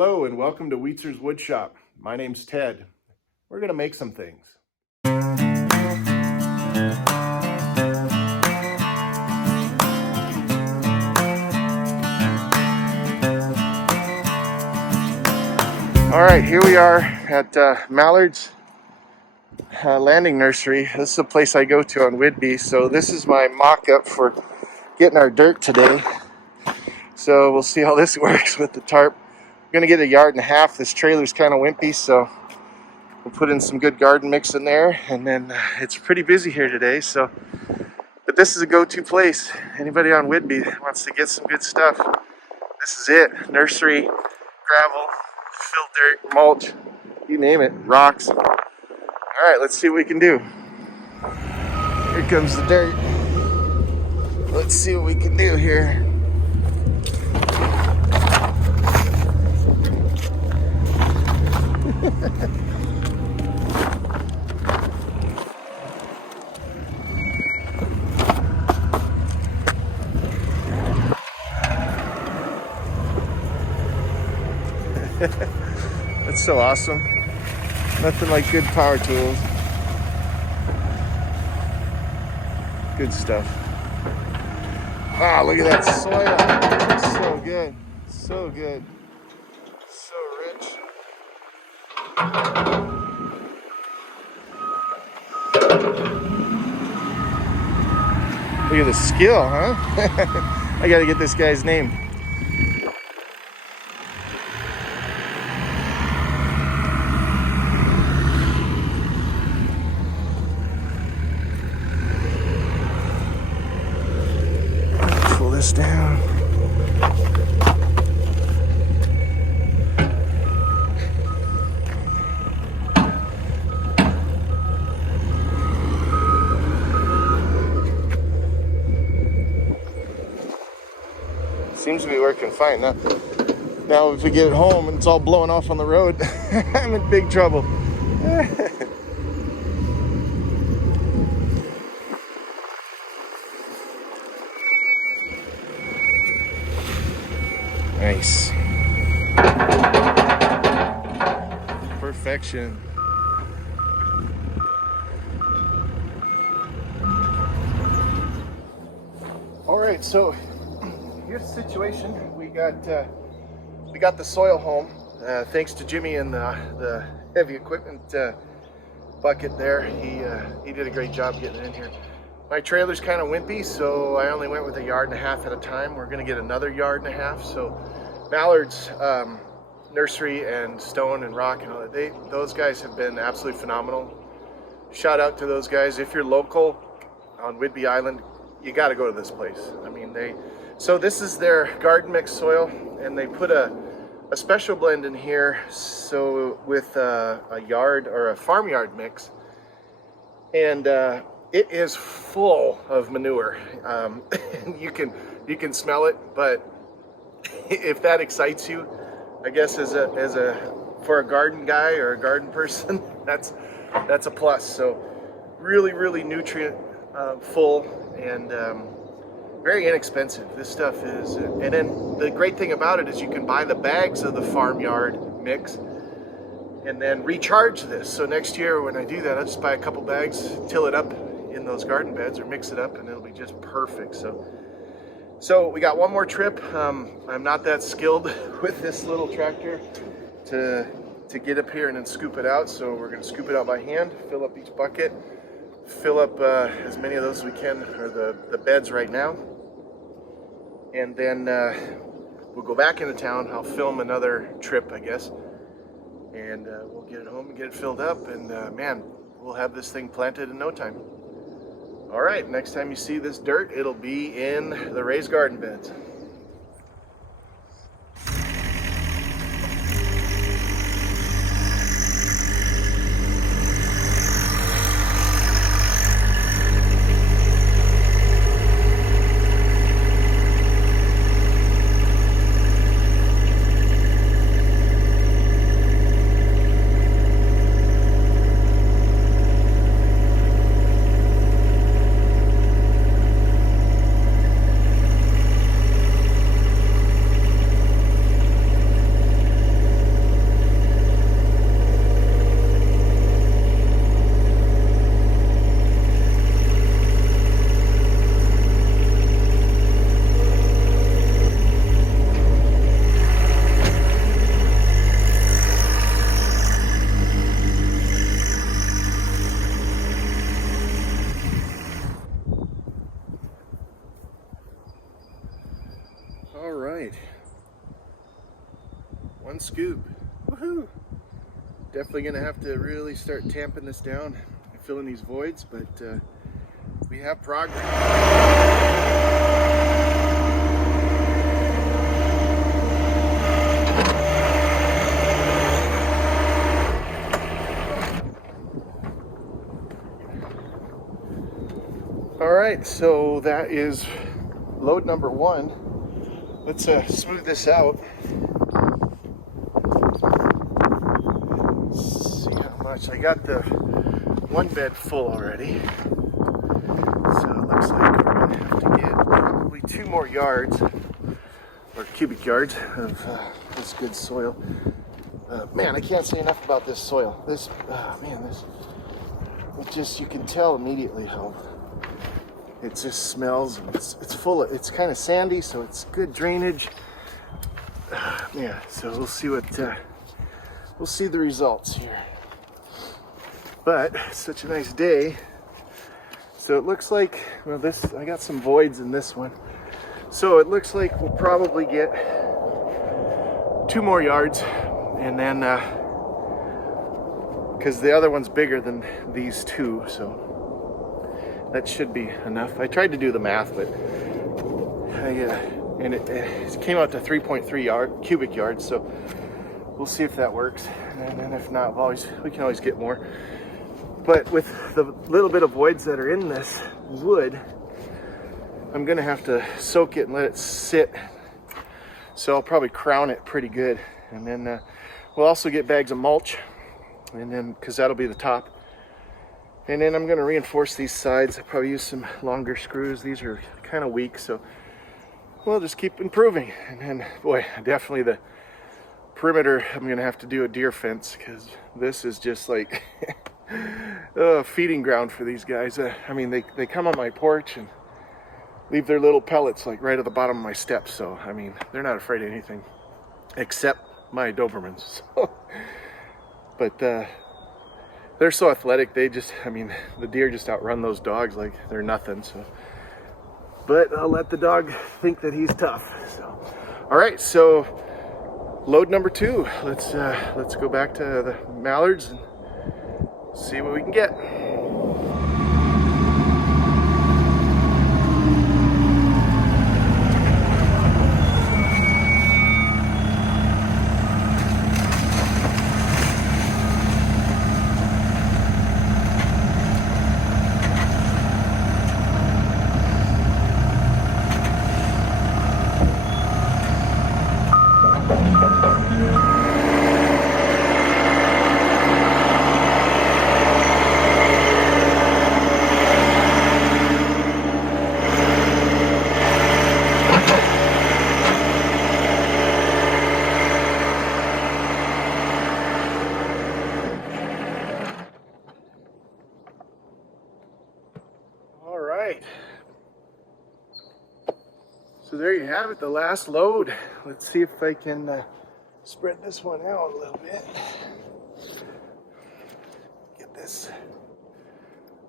Hello and welcome to Wietzer's Woodshop. My name's Ted. We're going to make some things. All right, here we are at Mallard's Landing Nursery. This is a place I go to on Whidbey. So this is my mock-up for getting our dirt today. So we'll see how this works with the tarp. I'm going to get 1.5 yards. This trailer's kind of wimpy, so we'll put in some good garden mix in there. And then it's pretty busy here today, so but this is a go-to place. Anybody on Whidbey wants to get some good stuff, this is it. Nursery, gravel, filled dirt, mulch, you name it, rocks. All right, let's see what we can do. Here comes the dirt. Let's see what we can do here. That's so awesome. Nothing like good power tools. Good stuff. Ah, look at that soil. It's so good. So good. So rich. Look at the skill, huh? I gotta get this guy's name. Pull this down. Seems to be working fine. Now if we get it home and it's all blowing off on the road, I'm in big trouble. Nice. Perfection. All right, so here's the situation. We got the soil home, thanks to Jimmy and the heavy equipment bucket there. He did a great job getting it in here. My trailer's kind of wimpy, so I only went with 1.5 yards at a time. We're gonna get another 1.5 yards. So Mallard's Nursery and Stone and Rock and all that, those guys have been absolutely phenomenal. Shout out to those guys. If you're local on Whidbey Island, you got to go to this place. I mean, so this is their garden mix soil, and they put a special blend in here, so with a yard or a farmyard mix, and it is full of manure. You can smell it, but if that excites you, I guess for a garden guy or a garden person, that's a plus. So really nutrient full and very inexpensive. This stuff is, and then the great thing about it is you can buy the bags of the farmyard mix and then recharge this. So next year when I do that, I'll just buy a couple bags, till it up in those garden beds or mix it up, and it'll be just perfect. So we got one more trip. I'm not that skilled with this little tractor to get up here and then scoop it out. So we're gonna scoop it out by hand, fill up each bucket, fill up as many of those as we can, or the beds right now. And then we'll go back into town. I'll film another trip, I guess. And we'll get it home and get it filled up. And man, we'll have this thing planted in no time. All right, next time you see this dirt, it'll be in the raised garden beds. One scoop. Woohoo! Definitely gonna have to really start tamping this down and filling these voids, but we have progress. All right, so that is load number one. Let's smooth this out. See how much. I got the one bed full already. So it looks like we're gonna have to get probably 2 more yards or cubic yards of this good soil. Man, I can't say enough about this soil. This, man, this, it just, you can tell immediately how it just smells. It's full of, it's kind of sandy, so it's good drainage. Yeah, so we'll see what, we'll see the results here. But it's such a nice day. So it looks like, well, this, I got some voids in this one. So it looks like we'll probably get 2 more yards, and then, because the other one's bigger than these 2, so that should be enough. I tried to do the math, but and it came out to 3.3 cubic yards, so we'll see if that works. And then if not, we can always get more. But with the little bit of voids that are in this wood, I'm gonna have to soak it and let it sit. So I'll probably crown it pretty good. And then we'll also get bags of mulch, and then, because that'll be the top. And then I'm gonna reinforce these sides. I probably use some longer screws. These are kind of weak, so we'll just keep improving. And then, boy, definitely the perimeter, I'm gonna have to do a deer fence, because this is just like feeding ground for these guys. I mean, they come on my porch and leave their little pellets like right at the bottom of my steps. So, I mean, they're not afraid of anything except my Dobermans. So, but they're so athletic. They just, I mean, the deer just outrun those dogs like they're nothing. So, but I'll let the dog think that he's tough. So, all right. So, load number 2. Let's go back to the mallards and see what we can get. So there you have it, the last load. Let's see if I can spread this one out a little bit. Get this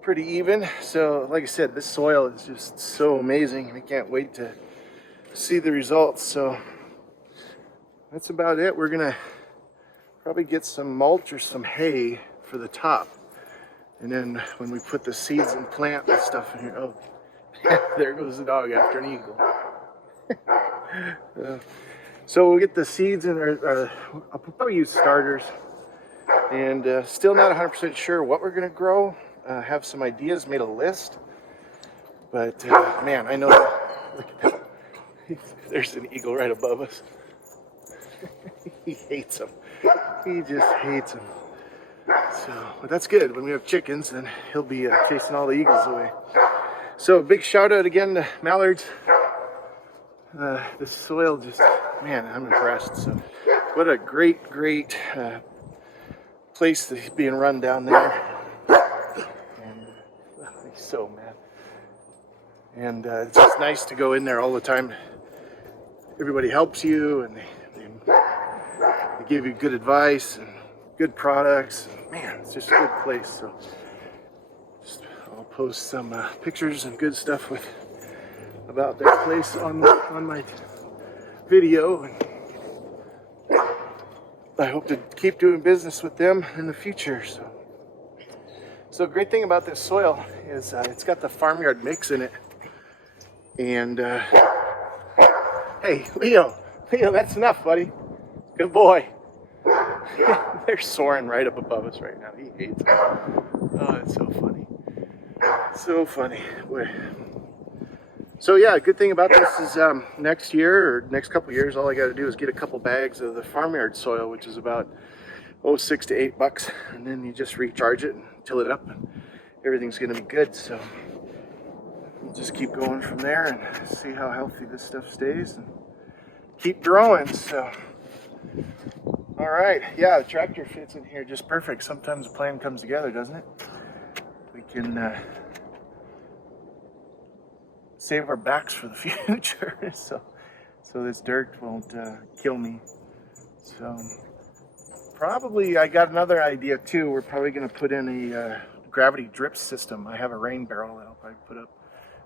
pretty even. So like I said, this soil is just so amazing. I can't wait to see the results. So that's about it. We're gonna probably get some mulch or some hay for the top. And then when we put the seeds and plant and stuff in here, oh, there goes the dog after an eagle. So we'll get the seeds in there. I'll probably use starters, and still not 100% sure what we're gonna grow. Have some ideas, made a list, but man, I know. Look at that. There's an eagle right above us. He hates them. He just hates them. So, but that's good. When we have chickens, then he'll be chasing all the eagles away. So big shout out again to mallards. The soil just, man, I'm impressed. So what a great place that's being run down there. And he's so mad. And it's just nice to go in there all the time. Everybody helps you, and they give you good advice and good products. Man, it's just a good place. So I'll post some pictures and good stuff about their place on my video. And I hope to keep doing business with them in the future. So great thing about this soil is it's got the farmyard mix in it. And hey, Leo, that's enough, buddy. Good boy. They're soaring right up above us right now. He hates it. Oh, it's so funny. So funny. So yeah, good thing about this is next year or next couple years, all I got to do is get a couple bags of the farmyard soil, which is about $6 to $8, and then you just recharge it and till it up, and everything's going to be good. So we'll just keep going from there and see how healthy this stuff stays and keep growing. So all right, yeah, the tractor fits in here just perfect. Sometimes the plan comes together, doesn't it? We can save our backs for the future, so this dirt won't kill me. So probably I got another idea too. We're probably going to put in a gravity drip system. I have a rain barrel that I'll probably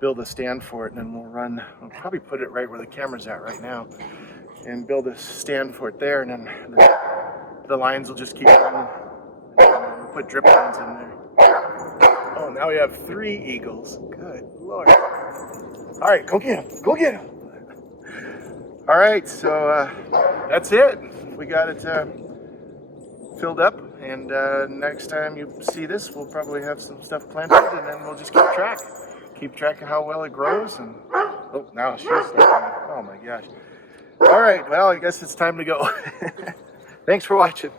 build a stand for it, and then I'll probably put it right where the camera's at right now, and build a stand for it there, and then the lines will just keep running. We'll put drip lines in there. Oh, now we have 3 eagles. Good Lord. All right, go get him. Go get him. All right, so that's it. We got it filled up, and next time you see this, we'll probably have some stuff planted, and then we'll just keep track of how well it grows. And oh, now she's starting. Oh my gosh. All right, well, I guess it's time to go. Thanks for watching.